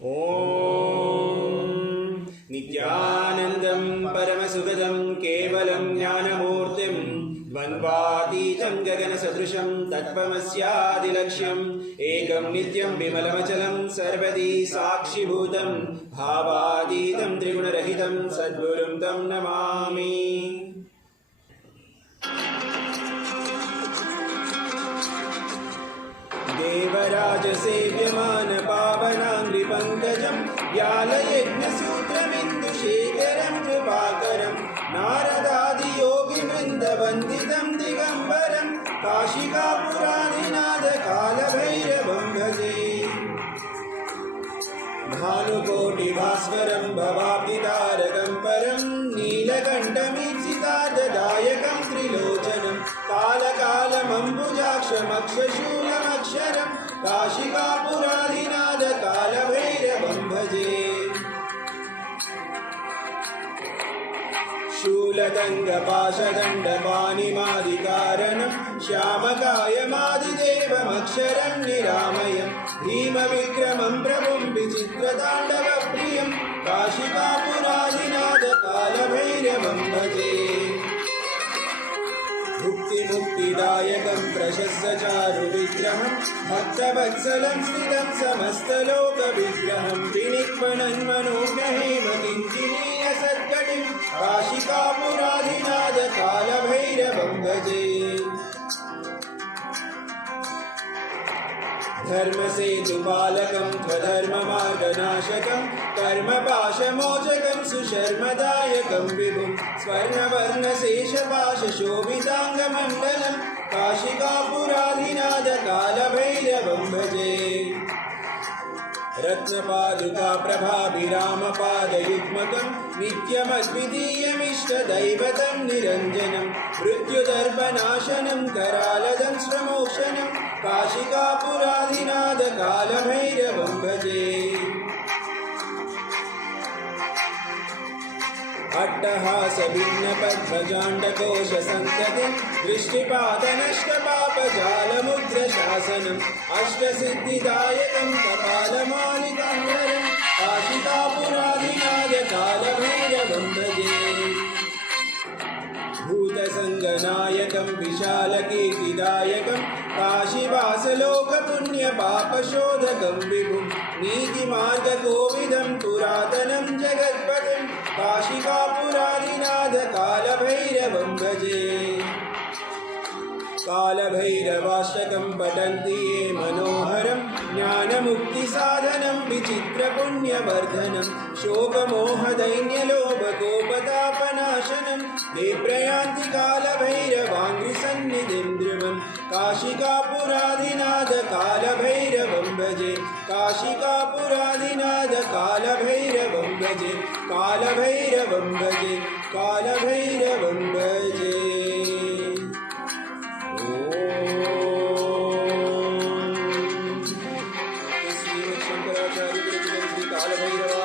ॐ नित्यानन्दं परमसुखदं केवलं ज्ञानमूर्तिं द्वन्द्वातीतं गगनसदृशं तत्त्वमस्यादिलक्ष्यम् एकं नित्यं विमलमचलं सर्वदी साक्षिभूतं भावातीतं त्रिगुणरहितं सद्गुरुं तं नमामि। देवराजसेव्यमान पावनाङ्घ्रिपङ्कजं व्यालयज्ञसूत्रमिन्दुशेखरं कृपाकरं नारदादियोगिवृन्दवन्दितं दिगम्बरं काशिकापुरादिनाथकालभैरवं भजे। भानुकोटिभास्वरं भवाब्धितारकं परं नीलकण्ठमीप्सितार्थदायकं त्रिलोचनं कालकालमम्बुजाक्षमक्षशूलमक्षरं काशिकापुरादिनाथकालभैरवं भजे। शूलदण्डपाशदण्डपाणिमादिकारणं श्यामकायमादिदेवमक्षरं निरामयं भीमविक्रमं प्रभुं विचित्रताण्डवप्रियं काशिकापुरादिनाथकालभैरवं भजे। मुक्तिदायकं प्रशस्तचारुविग्रहं भक्तवत्सलं स्थितं समस्तलोकविग्रहं विनिक्वणन्मनोग्रहेमकिञ्चिनीयसद्गतिं काशिकापुरादिनाथकालभैरवं भजे। धर्मसेतुपालकं त्वधर्ममार्गनाशकं कर्मपाशमोचकं सुशर्मदायकं विभुं स्वर्णवर्णशेषपाशशोभिताङ्गमण्डलं काशिकापुरादिनाथकालभैरवं भजे। रत्नपादुकाप्रभाभिरामपादयुग्मकं नित्यमद्वितीयमिष्टदैवतं निरञ्जनं मृत्युदर्पनाशनं करालदंश्रमोक्षणं काशिकापुरादिनाथकालभैरवं भजे। अट्टहासभिन्नपद्मजाण्डकोशसन्ततिं दृष्टिपातनष्टपापजालमुद्रशासनम् अष्टसिद्धिदायकं कपालमालिकाम्बरं काशिकापुरादिनाथकालभैरवं भजे। भूतसङ्गनायकं विशालकीर्तिदायकं काशीवासलोकपुण्यपापशोधकं विभुं नीतिमार्गकोविदं पुरातनं जगत्पतिं काशिकापुरादिनाथकालभैरवं भजे। कालभैरवाष्टकं पठन्ति ये मनोहरं ज्ञानमुक्तिसाधनं विचित्रपुण्यवर्धनं शोकमोहदैन्यलोभकोपतापनाशनं ते प्रयान्ति कालभैरवाङ्घ्रिसन्निधिं ध्रुवं काशिकापुरादिनाथकालभैरवं भजे। काशिकापुरादिनाथकालभैरवं भजे। कालभैरवं भजे। कालभैरवं भजे। शंकराचार्य कालभैरव